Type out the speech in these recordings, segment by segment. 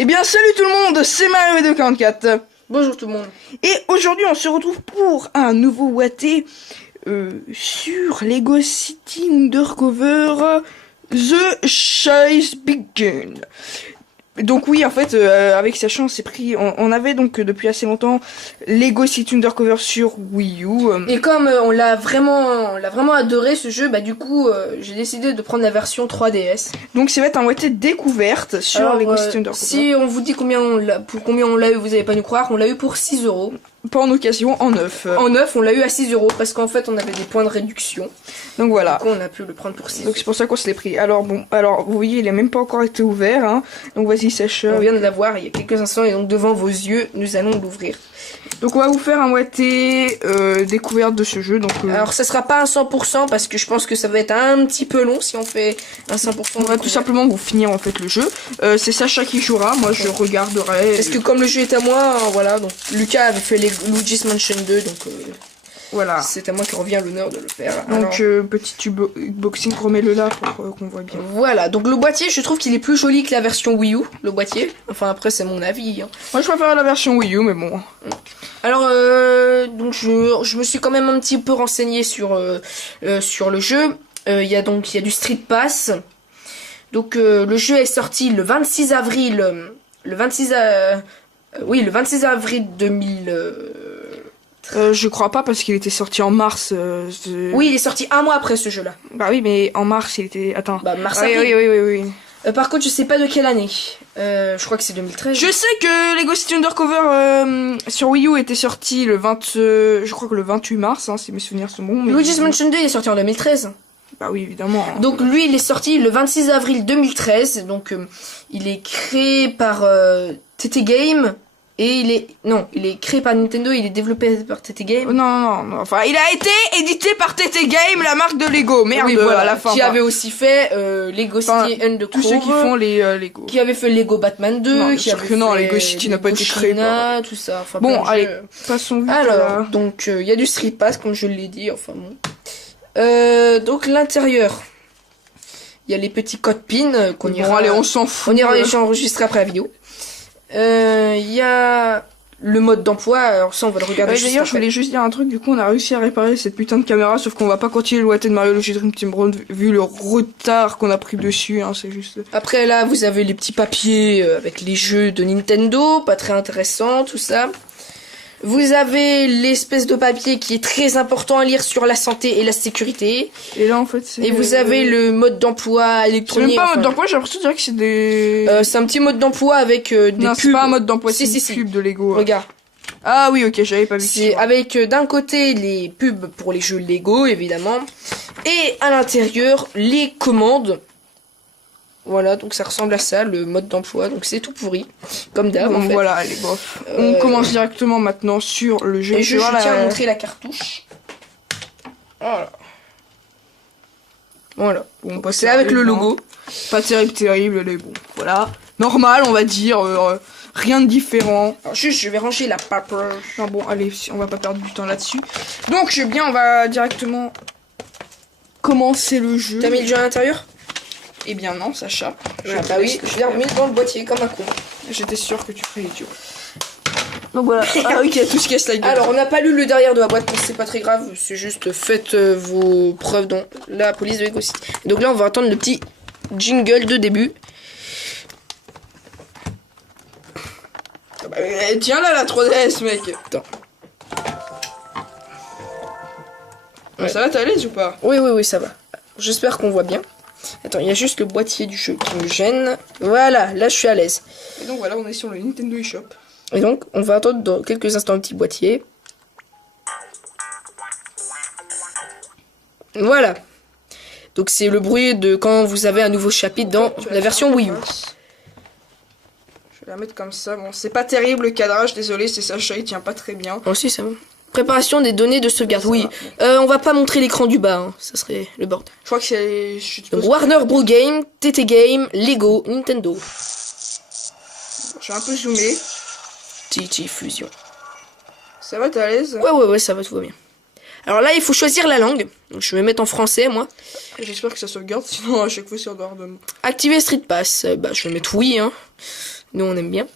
Eh bien, salut tout le monde, c'est Mario244. Bonjour tout le monde. Et aujourd'hui, on se retrouve pour un nouveau Watté sur Lego City Undercover The Chase Begin. Donc oui, en fait, avec Sacha, on s'est pris... On avait donc depuis assez longtemps Lego City Undercover sur Wii U. Et comme on l'a vraiment adoré ce jeu, bah du coup, j'ai décidé de prendre la version 3DS. Donc ça va être un Watté découverte sur Alors, Lego City Undercover. Si on vous dit combien on l'a eu, vous allez pas nous croire, on l'a eu pour 6 €. Pas en occasion, en neuf. En neuf, on l'a eu à 6 € parce qu'en fait, on avait des points de réduction. Donc voilà. Du coup, on a pu le prendre pour 6 €. Donc c'est pour ça qu'on se l'est pris. Alors bon, vous voyez, il a même pas encore été ouvert. Hein. Donc vas-y, Sacha. On vient de l'avoir il y a quelques instants et donc devant vos yeux, nous allons l'ouvrir. Donc on va vous faire un Watté découverte de ce jeu. Donc alors ça sera pas un 100% parce que je pense que ça va être un petit peu long si on fait un 100%. On va tout simplement vous finir en fait le jeu. C'est Sacha qui jouera, moi je regarderai. Parce que comme le jeu est à moi, voilà, donc Lucas avait fait les Luigi's Mansion 2, donc voilà. C'est à moi qui revient l'honneur de le faire. Donc petit tube unboxing, remets-le là pour qu'on voit bien. Voilà, donc le boîtier, je trouve qu'il est plus joli que la version Wii U, le boîtier. Enfin après c'est mon avis. Hein. Moi je préfère la version Wii U, mais bon. Alors donc je me suis quand même un petit peu renseigné sur le jeu. Il y a du Street Pass. Donc le jeu est sorti le 26 avril. Le 26 avril 2000. Je crois pas parce qu'il était sorti en mars. Oui, il est sorti un mois après ce jeu-là. Bah oui, mais en mars il était. Attends. Bah mars. Oui. Par contre, je sais pas de quelle année. Je crois que c'est 2013. Je sais que Lego City Undercover sur Wii U était sorti le 20. Je crois que le 28 mars, hein, si mes souvenirs sont bons. Luigi's Mansion 2 il est sorti en 2013. Bah oui, évidemment. Donc lui, il est sorti le 26 avril 2013. Donc il est créé par TT Game. Et il est créé par Nintendo, il est développé par TT Game. Non. Enfin, il a été édité par TT Game, la marque de Lego. Merde, oui, voilà, à la fin. Qui avait aussi fait Lego City Undercover. Tous ceux qui font les Lego. Qui avait fait Lego Batman 2. Non, qui avait que non, fait Lego City n'a pas été créé par... tout ça. Enfin, bon, allez, passons vite. Alors, donc, il y a du Street Pass, comme je l'ai dit, enfin bon. Donc, l'intérieur. Il y a les petits codes PIN qu'on ira... Bon, allez, on s'en fout. On ira enregistrer après la vidéo. Il y a le mode d'emploi, alors ça on va le regarder juste d'ailleurs je voulais juste dire un truc, du coup on a réussi à réparer cette putain de caméra, sauf qu'on va pas continuer le Watté de Mario Luigi Dream Team Run vu le retard qu'on a pris dessus, hein, c'est juste... Après là vous avez les petits papiers avec les jeux de Nintendo, pas très intéressant tout ça. Vous avez l'espèce de papier qui est très important à lire sur la santé et la sécurité. Et là en fait c'est... Et vous avez le mode d'emploi électronique. C'est même pas un mode d'emploi, j'ai l'impression de dire que c'est des... c'est un petit mode d'emploi avec des non, pubs. c'est pas un mode d'emploi, c'est des pubs de Lego. Regarde. Ah oui, ok, j'avais pas vu. C'est avec d'un côté les pubs pour les jeux Lego évidemment. Et à l'intérieur les commandes. Voilà, donc ça ressemble à ça, le mode d'emploi, donc c'est tout pourri, comme d'hab en fait. Voilà, allez, bof. On commence directement maintenant sur le jeu. Et je tiens à montrer la cartouche. Voilà. Bon, c'est avec le logo. Pas terrible, mais bon, voilà. Normal, on va dire, rien de différent. Alors juste, je vais ranger la paper. Non, bon, allez, on va pas perdre du temps là-dessus. Donc, on va directement commencer le jeu. T'as mis le jeu à l'intérieur? Eh bien non, Sacha. Bah oui, je l'ai remis dans le boîtier comme un con. J'étais sûre que tu ferais idiot. Donc voilà. Ah oui, qui a tout se casse la gueule. Alors, on n'a pas lu le derrière de la boîte, mais c'est pas très grave. C'est juste faites vos preuves dans la police de Lego City. Donc là, on va attendre le petit jingle de début. Ah bah, tiens là la 3DS, mec. Attends. Ouais. Ça va, t'es à l'aise ou pas? Oui, ça va. J'espère qu'on voit bien. Attends, il y a juste le boîtier du jeu qui me gêne. Voilà, là je suis à l'aise. Et donc voilà, on est sur le Nintendo eShop. Et donc, on va attendre dans quelques instants le petit boîtier. Voilà. Donc c'est le bruit de quand vous avez un nouveau chapitre dans la version Wii U. Je vais la mettre comme ça. Bon, c'est pas terrible le cadrage, désolé, c'est Sacha, il tient pas très bien. Oh si, ça va. Préparation des données de sauvegarde. Oui, on va pas montrer l'écran du bas, hein. Ça serait le bordel. Je crois que c'est... Donc, Warner Bros Game, TT Game, Lego, Nintendo. Je vais un peu zoomer. TT Fusion. Ça va, t'es à l'aise? Ouais, ça va, tout va bien. Alors là, il faut choisir la langue. Donc, je vais mettre en français, moi. J'espère que ça sauvegarde, sinon à chaque fois c'est en dehors de moi. Activer Street Pass. Bah, je vais mettre oui, hein. Nous, on aime bien.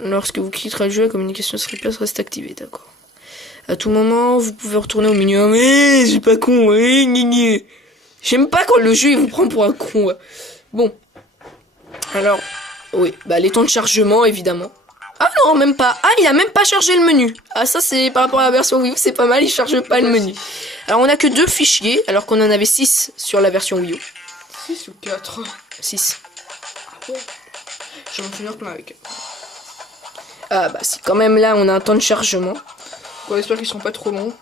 Lorsque vous quitterez le jeu, la communication Street Pass reste activée, d'accord. À tout moment, vous pouvez retourner au menu. Mais c'est pas con, J'aime pas quand le jeu il vous prend pour un con. Ouais. Bon. Alors, oui, bah les temps de chargement, évidemment. Ah non, même pas. Ah, il a même pas chargé le menu. Ah, ça c'est par rapport à la version Wii U, c'est pas mal, il charge pas le menu. Alors, on a que 2 fichiers, alors qu'on en avait 6 sur la version Wii U. 6 ou 4? 6. Ah ouais. Je vais en finir plein avec. Ah bah si, quand même là, on a un temps de chargement. On espère qu'ils seront pas trop longs.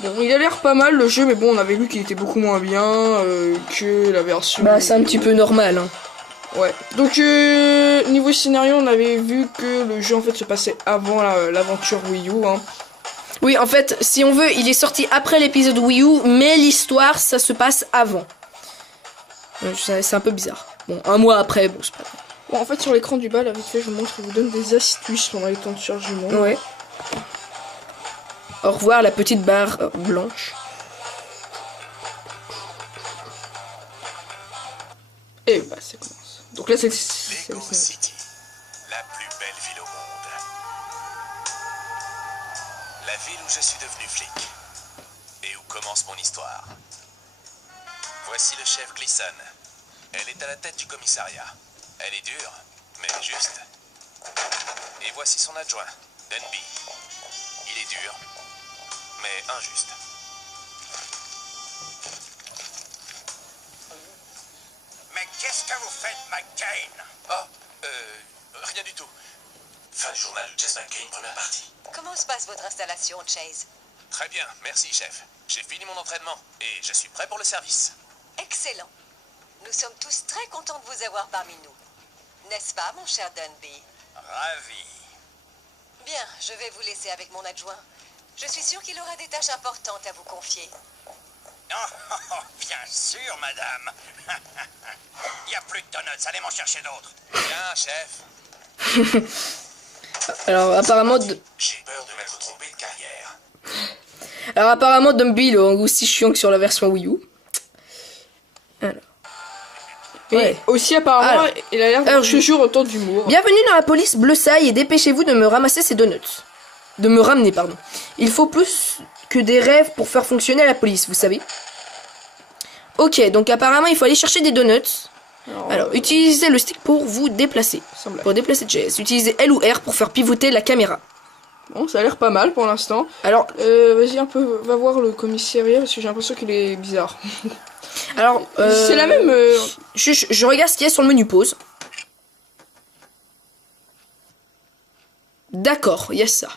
Bon, il a l'air pas mal le jeu, mais bon, on avait vu qu'il était beaucoup moins bien que la version... Bah, c'est un petit peu normal, hein. Ouais. Donc, niveau scénario, on avait vu que le jeu, en fait, se passait avant l'aventure Wii U, hein. Oui, en fait, si on veut, il est sorti après l'épisode Wii U, mais l'histoire, ça se passe avant. C'est un peu bizarre. Bon, un mois après, bon, c'est pas grave. Bon, en fait, sur l'écran du bas, là, vite fait, je vous montre, je vous donne des astuces pendant les temps de chargement. Ouais. Au revoir, la petite barre blanche. Et bah, ça commence. Donc là, c'est... Lego City, la plus belle ville au monde. La ville où je suis devenu flic. Et où commence mon histoire. Voici le chef Gleason. Elle est à la tête du commissariat. Elle est dure, mais juste. Et voici son adjoint, Denby. Il est dur, mais injuste. Mais qu'est-ce que vous faites, McCain? Oh, rien du tout. Fin du journal, Chase McCain, première partie. Comment se passe votre installation, Chase? Très bien, merci chef. J'ai fini mon entraînement et je suis prêt pour le service. Excellent. Nous sommes tous très contents de vous avoir parmi nous. N'est-ce pas, mon cher Denby? Ravi. Bien, je vais vous laisser avec mon adjoint. Je suis sûre qu'il aura des tâches importantes à vous confier. Oh, bien sûr, madame. Il n'y a plus de donuts, allez m'en chercher d'autres. Bien, chef. Alors, apparemment... J'ai peur de m'être trompé de carrière. Alors, apparemment, Dumby, il est aussi chiant que sur la version Wii U. Alors... Et aussi, apparemment, Alors, il a l'air d'avoir toujours autant d'humour. Bienvenue dans la police Bleu-Saille et dépêchez-vous de me ramasser ces donuts. De me ramener, pardon. Il faut plus que des rêves pour faire fonctionner la police, vous savez. Ok, donc apparemment, il faut aller chercher des donuts. Alors, utilisez le stick pour vous déplacer. Pour déplacer Chase. Utilisez L ou R pour faire pivoter la caméra. Bon, ça a l'air pas mal pour l'instant. Alors, vas-y un peu, va voir le commissariat parce que j'ai l'impression qu'il est bizarre. alors, c'est la même. Je regarde ce qu'il y a sur le menu pause. D'accord, il y a ça.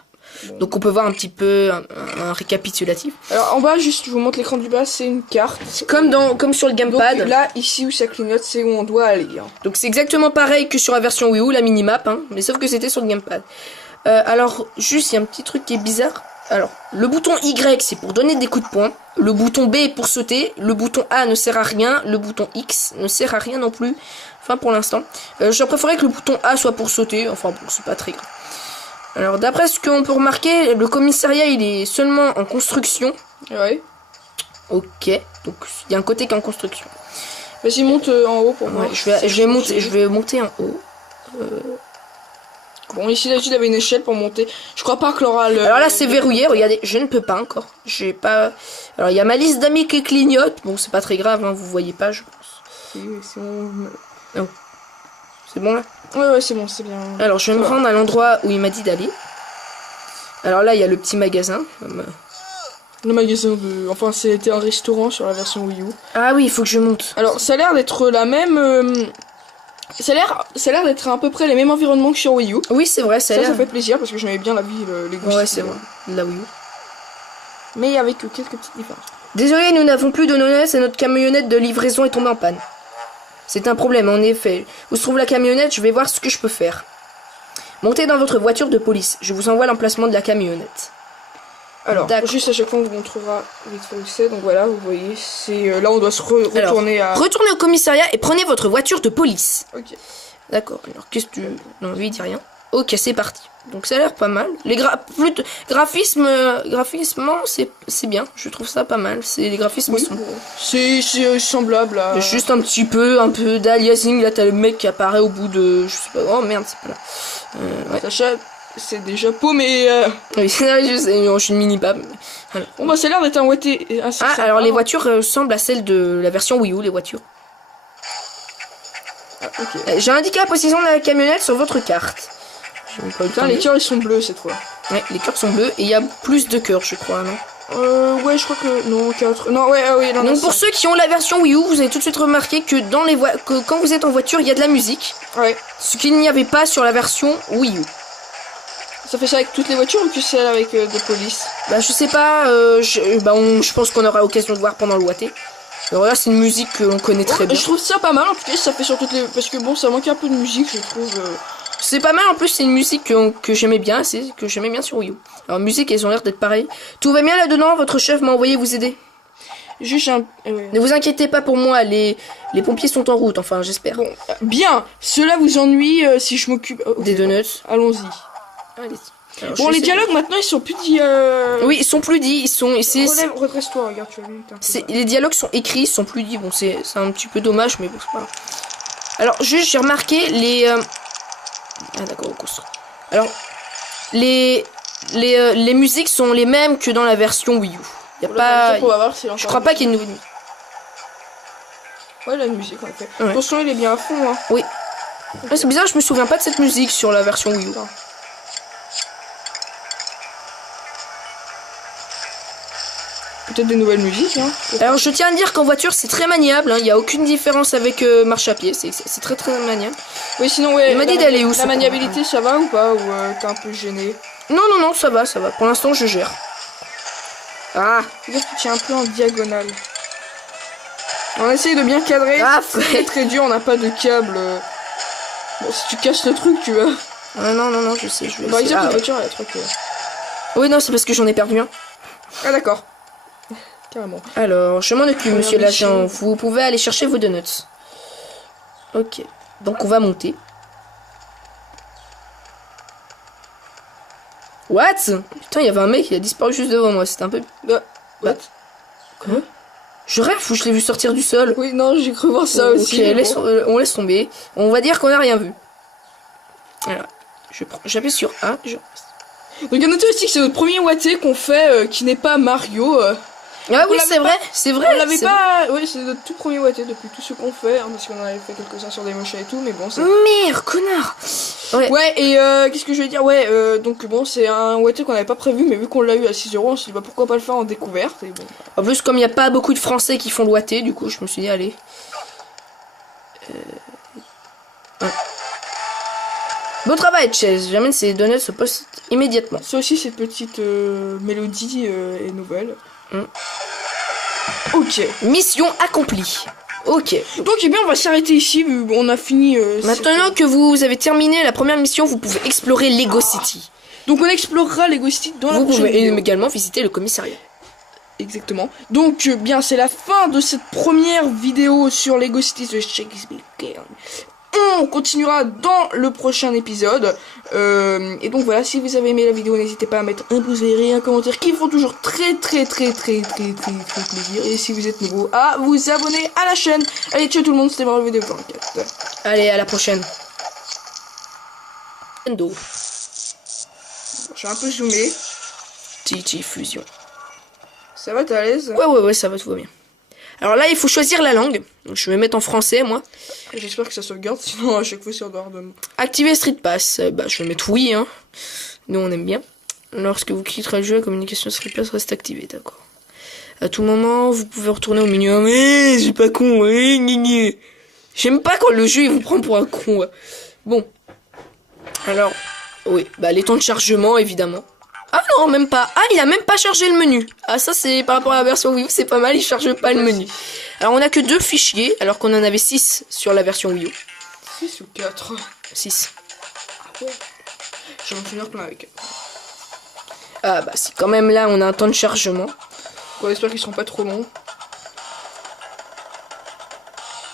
Bon. Donc on peut voir un petit peu un récapitulatif. Alors en bas, juste je vous montre l'écran du bas, c'est une carte. Comme sur le gamepad. Donc là, ici où ça clignote, c'est où on doit aller. Hein. Donc c'est exactement pareil que sur la version Wii U, la minimap, hein, mais sauf que c'était sur le gamepad. Alors juste, il y a un petit truc qui est bizarre. Alors, le bouton Y, c'est pour donner des coups de poing. Le bouton B est pour sauter. Le bouton A ne sert à rien. Le bouton X ne sert à rien non plus. Enfin, pour l'instant. J'aurais préféré que le bouton A soit pour sauter. Enfin, bon, c'est pas très grave. Alors, d'après ce qu'on peut remarquer, le commissariat, il est seulement en construction. Ouais. Ok. Donc, il y a un côté qui est en construction. Vas-y, monte en haut pour moi. Ouais, je vais monter en haut. Bon, ici, là, il avait une échelle pour monter. Je crois pas que l'aura le... Alors là, c'est verrouillé. Regardez, je ne peux pas encore. J'ai pas... Alors, il y a ma liste d'amis qui clignote. Bon, c'est pas très grave, hein, vous voyez pas, je pense. C'est bon. Non. C'est bon, là? Ouais, c'est bon, c'est bien. Alors, je vais me rendre à l'endroit où il m'a dit d'aller. Alors là, il y a le petit magasin. Le magasin de... Enfin, c'était un restaurant sur la version Wii U. Ah oui, il faut que je monte. Alors, ça a l'air d'être la même... Ça a l'air d'être à peu près les mêmes environnements que sur Wii U. Oui, c'est vrai, ça fait plaisir parce que j'aimais bien la vie, les goûts. Ouais, c'est vrai, la Wii U. Mais avec quelques petites différences. Désolé, nous n'avons plus de donuts et notre camionnette de livraison est tombée en panne. C'est un problème, en effet. Où se trouve la camionnette? Je vais voir ce que je peux faire. Montez dans votre voiture de police. Je vous envoie l'emplacement de la camionnette. Alors, juste à chaque fois, on vous montrera vite fait où c'est. Donc voilà, vous voyez, c'est là on doit se retourner à... Retournez au commissariat et prenez votre voiture de police. Ok. D'accord, alors qu'est-ce que tu... Non, lui il dit rien. Ok, c'est parti. Donc ça a l'air pas mal. Les graphiquement, c'est bien. Je trouve ça pas mal. Les graphismes sont... C'est semblable à... Juste un peu d'aliasing. Là, t'as le mec qui apparaît au bout de... Je sais pas... Oh merde, c'est pas là. Ouais. Sacha, c'est déjà paumé. Oui, je sais, je suis une mini-pap. Voilà. Bon bah, ça a l'air d'être un Watté. Alors les voitures ressemblent à celles de la version Wii U, les voitures. Ok. J'ai indiqué la position de la camionnette sur votre carte. Putain, les cœurs ils sont bleus cette fois. Ouais, les cœurs sont bleus et il y a plus de cœurs, je crois, non? Ouais, je crois que... Non, 4... Non, ouais, oui, non, Donc non, pour ceux qui ont la version Wii U, vous avez tout de suite remarqué que quand vous êtes en voiture, il y a de la musique. Ouais. Ce qu'il n'y avait pas sur la version Wii U. Ça fait ça avec toutes les voitures ou que celle avec des polices? Bah je sais pas, je pense qu'on aura l'occasion de voir pendant le Watté. Alors là c'est une musique que l'on connaît très bien. Je trouve ça pas mal en tout cas, ça fait sur toutes les... Parce que bon, ça manque un peu de musique, je trouve... C'est pas mal en plus, c'est une musique que j'aimais bien, que j'aimais bien sur Wii U. Alors musique, elles ont l'air d'être pareilles. Tout va bien là-dedans, votre chef m'a envoyé vous aider. Juste un... Ne vous inquiétez pas pour moi, les pompiers sont en route, enfin j'espère. Bon, bien, cela vous ennuie si je m'occupe... Des donuts. Allons-y. Allez. Alors, Bon, les dialogues maintenant ils sont plus dits... Oui, ils sont plus dits, ils sont... Redresse-toi, regarde, tu as vu. Les dialogues sont écrits, ils sont plus dits. Bon, c'est un petit peu dommage, mais bon, c'est pas grave. Alors, juste, j'ai remarqué les... Ah d'accord, au construit. Alors, les musiques sont les mêmes que dans la version Wii U. Y a pas... Je crois pas qu'il y ait une nouvelle musique. Ouais, la musique en fait. Ouais. Attention, il est bien à fond. Hein. Oui. Ah, c'est bizarre, je me souviens pas de cette musique sur la version Wii U. Non. Peut-être des nouvelles musiques. Hein. Alors, je tiens à dire qu'en voiture, c'est très maniable. Il n'y a aucune différence avec marche à pied. C'est très très maniable. Oui, sinon, ouais. Il m'a dit d'aller où La ça, maniabilité, ça va ou pas? Ou t'es un peu gêné? Non, ça va. Pour l'instant, je gère. Ah, C'est-à-dire que tu tiens un peu en diagonale. On essaye de bien cadrer. Ah, c'est très dur, on n'a pas de câble. Bon, si tu casses le truc, tu vois. Non, je sais, je vais Par essayer. exemple, la Ouais. voiture, elle a trop que... Oui, non, c'est parce que j'en ai perdu un. Ah, d'accord. Carrément. Alors, je m'en occupe, Première monsieur l'agent. mission. Vous pouvez aller chercher vos donuts. Ok. Donc, on va monter. What? Putain, il y avait un mec qui a disparu juste devant moi. C'était un peu... What? Quoi? Je rêve ou je l'ai vu sortir du sol? Oui, non, j'ai cru voir ça Ok, aussi. mais bon. on laisse tomber. On va dire qu'on n'a rien vu. Alors, j'appuie sur A. Donc, à noter aussi que c'est notre premier Watté qu'on fait qui n'est pas Mario. Ah oui, l'avait c'est pas- vrai, c'est vrai. On l'avait c'est pas. Oui, c'est notre tout premier Watté depuis tout ce qu'on fait. Hein, parce qu'on avait fait quelques-uns sur des mochas et tout, mais bon, c'est. Merde, connard. Ouais, et qu'est-ce que je vais dire? Ouais, donc bon, c'est un Watté qu'on n'avait pas prévu, mais vu qu'on l'a eu à 6 €, on s'est dit bah pourquoi pas le faire en découverte. Et bon. En plus, comme il n'y a pas beaucoup de Français qui font le Watté, du coup, je me suis dit, allez. Ouais. Bon travail, Chase. J'amène ces donuts au poste immédiatement. Ça aussi, cette petite mélodie est nouvelle. Mm. Ok. Mission accomplie. Ok. Donc, eh bien, on va s'arrêter ici. On a fini. Maintenant que vous avez terminé la première mission, vous pouvez explorer Lego City. Donc, on explorera Lego City dans la Vous prochaine pouvez vidéo. également visiter le commissariat. Exactement. Donc, bien, c'est la fin de cette première vidéo sur Lego City The Shakespeare Game. On continuera dans le prochain épisode. Et donc voilà, si vous avez aimé la vidéo, n'hésitez pas à mettre un pouce vert et un commentaire qui font toujours très plaisir. Et si vous êtes nouveau, à vous abonner à la chaîne. Allez, ciao tout le monde, c'était Marvel Vidéo 24. Allez, à la prochaine. Nintendo. Je suis un peu zoomé. TT Fusion. Ça va, t'es à l'aise? Ouais, ça va, tout va bien. Alors là, il faut choisir la langue. Donc, je vais mettre en français, moi. J'espère que ça sauvegarde, sinon à chaque fois c'est en dehors de moi. Activer Street Pass. Je vais mettre oui, hein. Nous, on aime bien. Lorsque vous quitterez le jeu, la communication Street Pass reste activée, d'accord. À tout moment, vous pouvez retourner au menu. Mais c'est pas con, J'aime pas quand le jeu il vous prend pour un con. Ouais. Bon. Alors, oui, les temps de chargement, évidemment. Ah non, même pas. Ah, il a même pas chargé le menu. Ah, ça c'est par rapport à la version Wii U, c'est pas mal, il charge pas le menu. Alors, on a que 2 fichiers, alors qu'on en avait 6 sur la version Wii U. 6 ou 4? 6. Ah ouais. Je vais en finir plein avec. Ah bah si quand même là on a un temps de chargement. On espère qu'ils seront pas trop longs.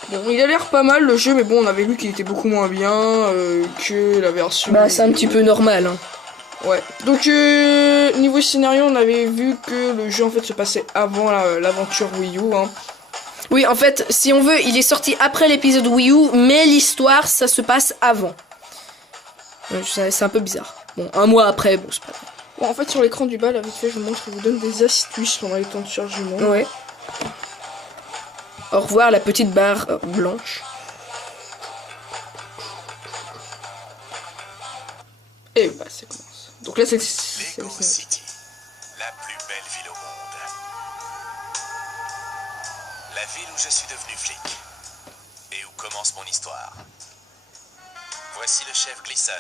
Bon, il a l'air pas mal le jeu, mais bon, on avait vu qu'il était beaucoup moins bien que la version. Bah c'est un petit peu normal, hein. Ouais. Donc niveau scénario, on avait vu que le jeu en fait se passait avant l'aventure Wii U. Hein. Oui, en fait, si on veut, il est sorti après l'épisode Wii U, mais l'histoire, ça se passe avant. C'est un peu bizarre. Bon, un mois après, bon, c'est pas grave. Bon, en fait, sur l'écran du bas, là, vite fait, je vous montre, il vous donne des astuces pendant les temps de chargement. Ouais. Au revoir, la petite barre blanche. Et bah, ça commence. Donc là, c'est Lego City, la plus belle ville au monde. La ville où je suis devenu flic. Et où commence mon histoire. Voici le chef Gleason.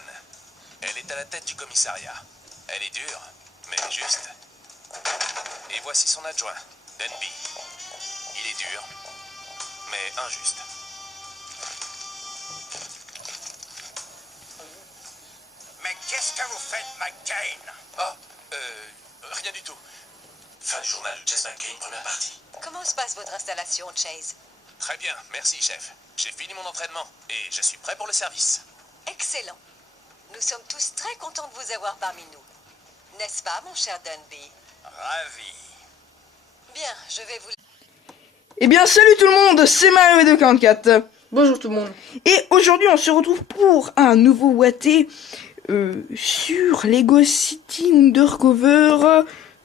Elle est à la tête du commissariat. Elle est dure, mais juste. Et voici son adjoint, Denby. Il est dur, mais injuste. Mais qu'est-ce que vous faites, McCain? Oh, rien du tout. Fin du journal, Chase McCain, première partie. Comment se passe votre installation, Chase? Très bien, merci chef. J'ai fini mon entraînement et je suis prêt pour le service. Excellent. Nous sommes tous très contents de vous avoir parmi nous. N'est-ce pas, mon cher Denby? Ravi. Bien, je vais vous... Eh bien, salut tout le monde, c'est Mario244. Bonjour tout le monde. Et aujourd'hui, on se retrouve pour un nouveau Watté sur Lego City Undercover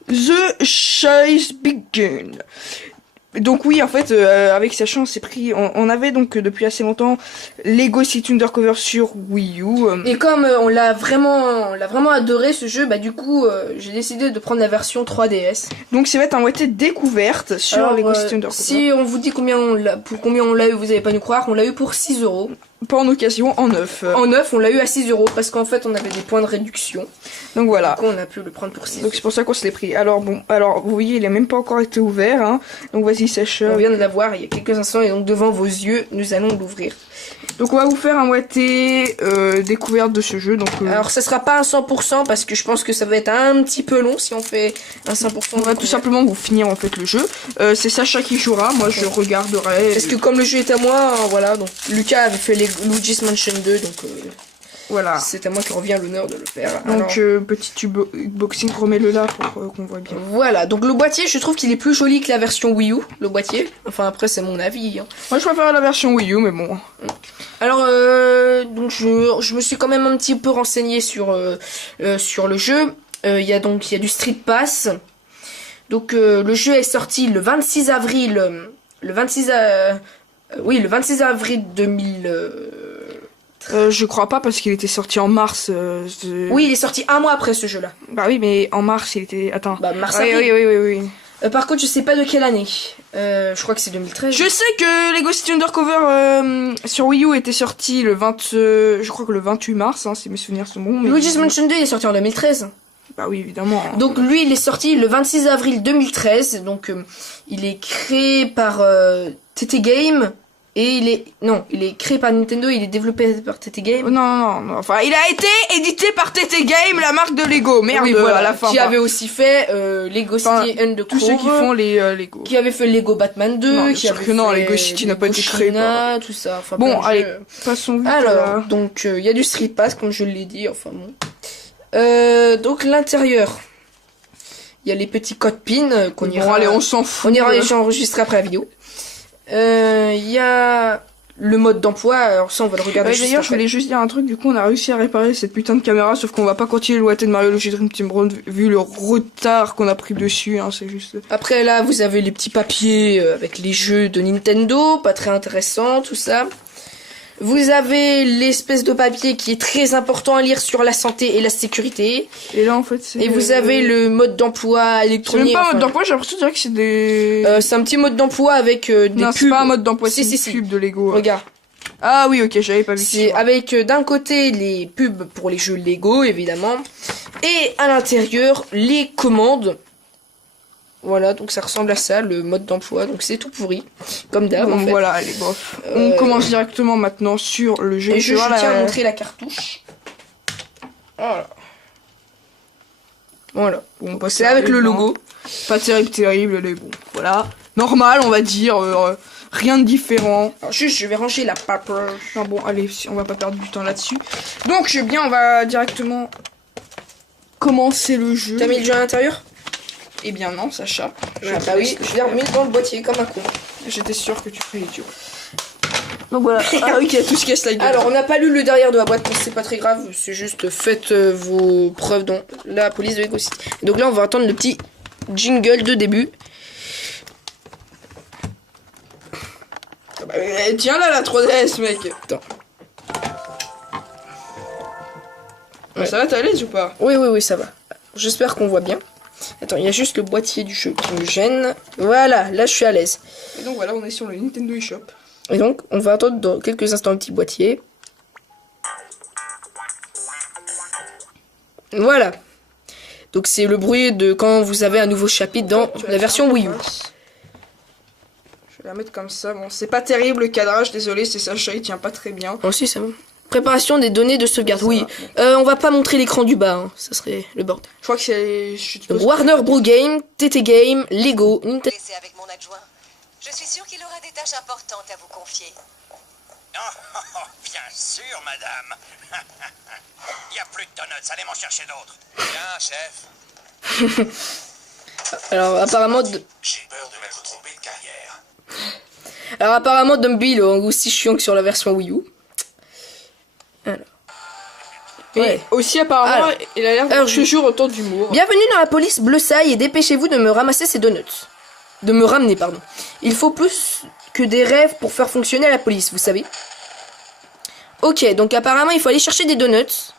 The Chase Begin. Donc oui, en fait, avec Sacha, on s'est pris... On avait donc depuis assez longtemps Lego City Undercover sur Wii U. Et comme on l'a vraiment adoré ce jeu, bah du coup, j'ai décidé de prendre la version 3DS. Donc ça va être un Watté découverte sur Alors, Lego City Undercover. si on vous dit combien on l'a eu, vous allez pas nous croire, on l'a eu pour 6 €. Pas en occasion, en neuf. En neuf, on l'a eu à 6 € parce qu'en fait, on avait des points de réduction. Donc voilà. Du coup, on a pu le prendre pour 6 €. Donc c'est pour ça qu'on se l'est pris. Alors bon, vous voyez, il a même pas encore été ouvert. Hein. Donc vas-y, Sacha. On vient de l'avoir il y a quelques instants et donc devant vos yeux, nous allons l'ouvrir. Donc on va vous faire un Watté découverte de ce jeu. Donc Alors ça sera pas un 100% parce que je pense que ça va être un petit peu long si on fait un 100%. on va tout simplement vous finir en fait le jeu. C'est Sacha qui jouera, moi je regarderai. Parce que comme le jeu est à moi, voilà, donc Lucas avait fait les Luigi's Mansion 2, donc voilà. c'est à moi qui revient l'honneur de le faire. Donc petit unboxing, remets-le là pour qu'on voit bien. Voilà, donc le boîtier, je trouve qu'il est plus joli que la version Wii U, le boîtier. Enfin après c'est mon avis. Hein. Moi je préfère la version Wii U, mais bon. Alors donc je me suis quand même un petit peu renseigné sur le jeu. Il y a du Street Pass. Donc le jeu est sorti le 26 avril. Le 26 avril 2000. Je crois pas parce qu'il était sorti en mars. Oui, il est sorti un mois après ce jeu-là. Bah oui, mais en mars il était. Attends. Bah mars Oui, avril. oui. Par contre, je sais pas de quelle année. Je crois que c'est 2013. Je sais que Lego City Undercover sur Wii U était sorti je crois que le 28 mars, hein, si mes souvenirs sont bons. Mais... Luigi's Mansion 2 il est sorti en 2013. Bah oui, évidemment. Donc lui, il est sorti le 26 avril 2013. Donc il est créé par TT Game. Et il est créé par Nintendo, il est développé par TT Game. Non. Enfin, il a été édité par TT Game, la marque de Lego. Merde, oui, voilà, à la fin. Qui avait aussi fait Lego City Undercover. Tous ceux qui font les Lego. Qui avait fait Lego Batman 2. Non, qui avait que non, fait Lego City n'a pas été créé par... tout ça. Enfin, bon, allez, passons vite. Alors, donc, il y a du Street Pass, comme je l'ai dit, enfin bon. Donc, l'intérieur. Il y a les petits codes PIN qu'on ira... Bon, allez, on s'en fout. On ira enregistrer après la vidéo. Il y a le mode d'emploi, alors ça on va le regarder juste d'ailleurs après. je voulais juste dire un truc, du coup on a réussi à réparer cette putain de caméra, sauf qu'on va pas continuer le Watté de Mario Luigi Dream Team Run vu le retard qu'on a pris dessus, hein, c'est juste... Après là vous avez les petits papiers avec les jeux de Nintendo, pas très intéressant tout ça. Vous avez l'espèce de papier qui est très important à lire sur la santé et la sécurité. Et là en fait c'est... Et vous avez le mode d'emploi C'est électronique. même pas un mode d'emploi, j'ai l'impression de dire que c'est des... c'est un petit mode d'emploi avec des non, pubs. c'est pas un mode d'emploi, c'est Si. des pubs de Lego. Regarde. Ah oui, ok, j'avais pas vu. C'est avec d'un côté les pubs pour les jeux Lego évidemment et à l'intérieur les commandes. Voilà, donc ça ressemble à ça, le mode d'emploi, donc c'est tout pourri, comme d'hab en fait. Voilà, allez, bof. On commence directement maintenant sur le jeu. Et je tiens à montrer la cartouche. Voilà. Bon, bah, C'est avec le logo. Pas terrible, mais bon, voilà. Normal, on va dire, rien de différent. Alors, juste, je vais ranger la paper. Non, bon, allez, on va pas perdre du temps là-dessus. Donc, on va directement commencer le jeu. T'as mis le jeu à l'intérieur? Eh bien non, Sacha. Ah bah oui, je l'ai remis dans le boîtier comme un con. J'étais sûr que tu ferais idiot. Donc voilà. Ah ok, tout se casse la gueule. Alors, on n'a pas lu le derrière de la boîte, mais c'est pas très grave. C'est juste faites vos preuves dans la police de Lego City. Donc là, on va attendre le petit jingle de début. Tiens là la 3DS, mec. Attends. Ouais. Ça va, t'es à l'aise ou pas? Oui, ça va. J'espère qu'on voit bien. Attends, il y a juste le boîtier du jeu qui me gêne. Voilà, là, je suis à l'aise. Et donc voilà, on est sur le Nintendo eShop. Et donc, on va attendre dans quelques instants un petit boîtier. Voilà. Donc, c'est le bruit de quand vous avez un nouveau chapitre dans la version Wii U. Je vais la mettre comme ça. Bon, c'est pas terrible le cadrage, désolé, c'est Sacha, il tient pas très bien. Oh, si, c'est bon. Préparation des données de sauvegarde. Oui, on va pas montrer l'écran du bas, hein. Ça serait le bordel. Je crois que c'est... Donc, Warner Bros Game, TT Game, Lego, Nintendo. Laissez avec mon adjoint. Je suis sûre qu'il aura des tâches importantes à vous confier. Bien sûr, madame. Il y a plus de donuts, allez m'en chercher d'autres. Bien, chef. Alors, apparemment... J'ai peur de m'être trompé de carrière. Alors, apparemment, Dumby, il est aussi chiant que sur la version Wii U. Alors. Et aussi, apparemment, Alors. il a l'air Alors, de toujours autant d'humour. Bienvenue dans la police Bleusaille et dépêchez-vous de me ramasser ces donuts. De me ramener, pardon. Il faut plus que des rêves pour faire fonctionner la police, vous savez. Ok, donc apparemment, il faut aller chercher des donuts.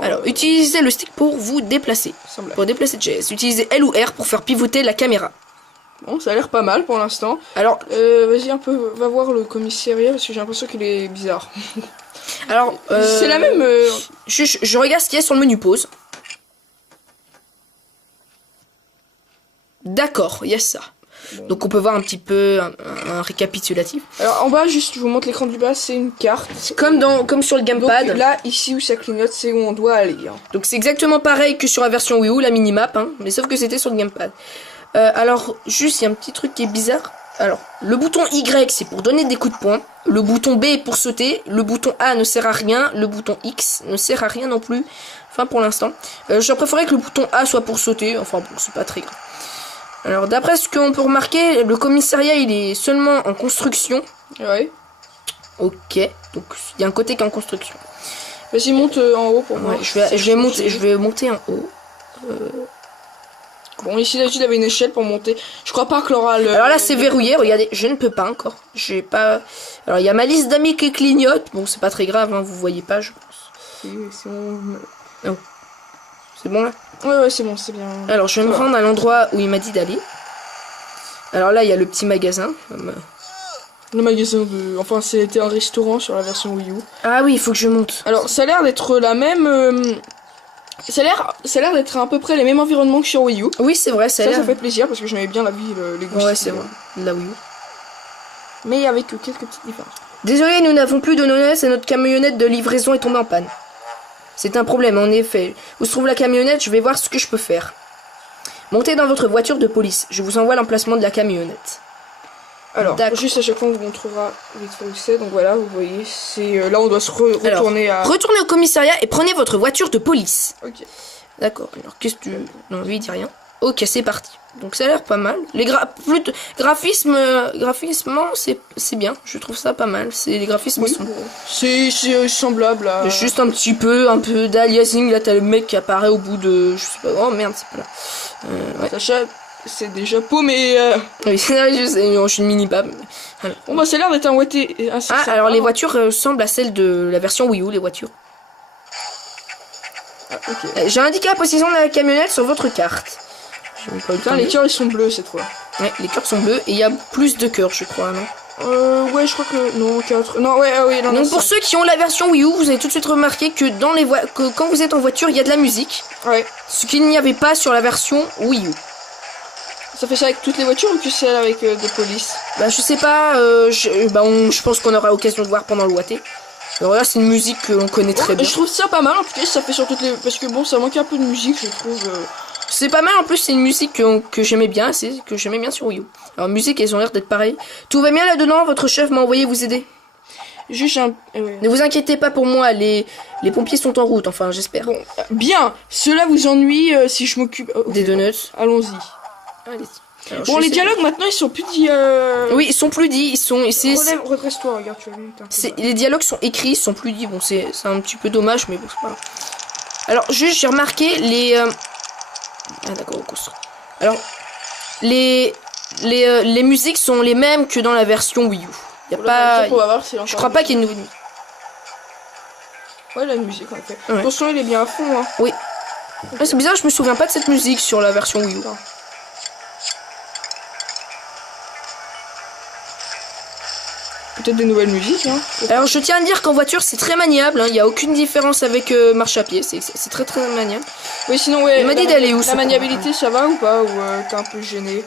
Alors, utilisez le stick pour vous déplacer. Pour déplacer Jess. Utilisez L ou R pour faire pivoter la caméra. Bon, ça a l'air pas mal pour l'instant. Alors, vas-y un peu, va voir le commissariat parce que j'ai l'impression qu'il est bizarre. alors c'est la même... je regarde ce qu'il y a sur le menu pause. D'accord, il y a ça. Bon. Donc on peut voir un petit peu un récapitulatif. Alors en bas, juste je vous montre l'écran du bas, c'est une carte. Comme sur le gamepad. Donc là, ici où ça clignote, c'est où on doit aller. Hein. Donc c'est exactement pareil que sur la version Wii U, la minimap, hein, mais sauf que c'était sur le gamepad. Alors juste, il y a un petit truc qui est bizarre. Alors, le bouton Y, c'est pour donner des coups de poing. Le bouton B est pour sauter. Le bouton A ne sert à rien. Le bouton X ne sert à rien non plus. Enfin, pour l'instant. J'aurais préféré que le bouton A soit pour sauter. Enfin, bon, c'est pas très grave. Alors, d'après ce qu'on peut remarquer, le commissariat, il est seulement en construction. Ouais. Ok. Donc, il y a un côté qui est en construction. Vas-y, monte en haut pour moi. Ouais, je vais monter en haut. Bon, ici, là, il avait une échelle pour monter. Je crois pas que l'aura le... Alors là, c'est verrouillé. Regardez, je ne peux pas encore. J'ai pas... Alors, il y a ma liste d'amis qui clignote. Bon, c'est pas très grave, hein, vous voyez pas, je pense. C'est bon. Non. C'est bon, là? Ouais, c'est bon, c'est bien. Alors, je vais me rendre à l'endroit où il m'a dit d'aller. Alors là, il y a le petit magasin. Le magasin de... Enfin, c'était un restaurant sur la version Wii U. Ah oui, il faut que je monte. Alors, ça a l'air d'être la même... Ça a l'air d'être à peu près les mêmes environnements que sur Wii U. Oui, c'est vrai, ça fait plaisir parce que j'aimais bien la vie, les goûts. Ouais, c'est vrai, la Wii U. Mais avec quelques petites différences. Désolé, nous n'avons plus de donuts et notre camionnette de livraison est tombée en panne. C'est un problème, en effet. Où se trouve la camionnette? Je vais voir ce que je peux faire. Montez dans votre voiture de police. Je vous envoie l'emplacement de la camionnette. Alors, juste à chaque fois, on vous montrera vite fait où c'est. Donc voilà, vous voyez, c'est là on doit se retourner à... Retournez au commissariat et prenez votre voiture de police. Ok. D'accord, alors qu'est-ce que tu... Non, lui il dit rien. Ok, c'est parti. Donc ça a l'air pas mal. Les graphismement, c'est bien. Je trouve ça pas mal. Les graphismes sont... C'est semblable à... Juste un peu d'aliasing. Là, t'as le mec qui apparaît au bout de... Je sais pas... Oh merde, c'est pas là. Ouais. Sacha, c'est déjà paumé. Oui, je sais, je suis une mini-pap. Bon bah, ça a l'air d'être un Watté. Alors les voitures ressemblent à celles de la version Wii U, les voitures. Ah, ok. J'ai indiqué la position de la camionnette sur votre carte. Putain, les cœurs ils sont bleus cette fois. Ouais, les cœurs sont bleus et il y a plus de cœurs, je crois, non? Ouais, je crois que... Non, 4... Non, ouais, oui, non. Donc pour ceux qui ont la version Wii U, vous avez tout de suite remarqué que dans les quand vous êtes en voiture, il y a de la musique. Ouais. Ce qu'il n'y avait pas sur la version Wii U. Ça fait ça avec toutes les voitures ou que celle avec des polices? Bah je sais pas, je pense qu'on aura l'occasion de voir pendant le Watté. Alors là c'est une musique que l'on connaît très bien. Je trouve ça pas mal en tout cas, ça fait sur toutes les... Parce que bon, ça manque un peu de musique, je trouve... C'est pas mal en plus, c'est une musique que j'aimais bien, que j'aimais bien sur Wii U. Alors musique, elles ont l'air d'être pareilles. Tout va bien là-dedans, votre chef m'a envoyé vous aider. Juste un... Ne vous inquiétez pas pour moi, les pompiers sont en route, enfin j'espère. Bon, bien. Cela vous ennuie si je m'occupe... Des donuts. Allons-y. Allez. Alors, Bon, je les sais- dialogues maintenant ils sont plus dits. Oui, ils sont plus dits, ils sont. Redresse-toi, regarde, tu as vu. Les dialogues sont écrits, ils sont plus dits. Bon, c'est un petit peu dommage, mais bon, c'est pas grave. Alors, juste, j'ai remarqué les. Ah, d'accord, au construit. Alors, les musiques sont les mêmes que dans la version Wii U. Y a pas. On va voir si Je crois pas qu'il y ait une nouvelle musique. Ouais, la musique en fait. Ouais. Attention, il est bien à fond. Hein. Oui. Ah, c'est bizarre, je me souviens pas de cette musique sur la version Wii U. Peut-être des nouvelles musiques. Hein. Alors, je tiens à dire qu'en voiture, c'est très maniable. Il n'y a aucune différence avec marche à pied. C'est très très maniable. Oui, sinon, ouais. Il m'a dit d'aller où, La ce maniabilité, ça va ou pas? Ou t'es un peu gêné?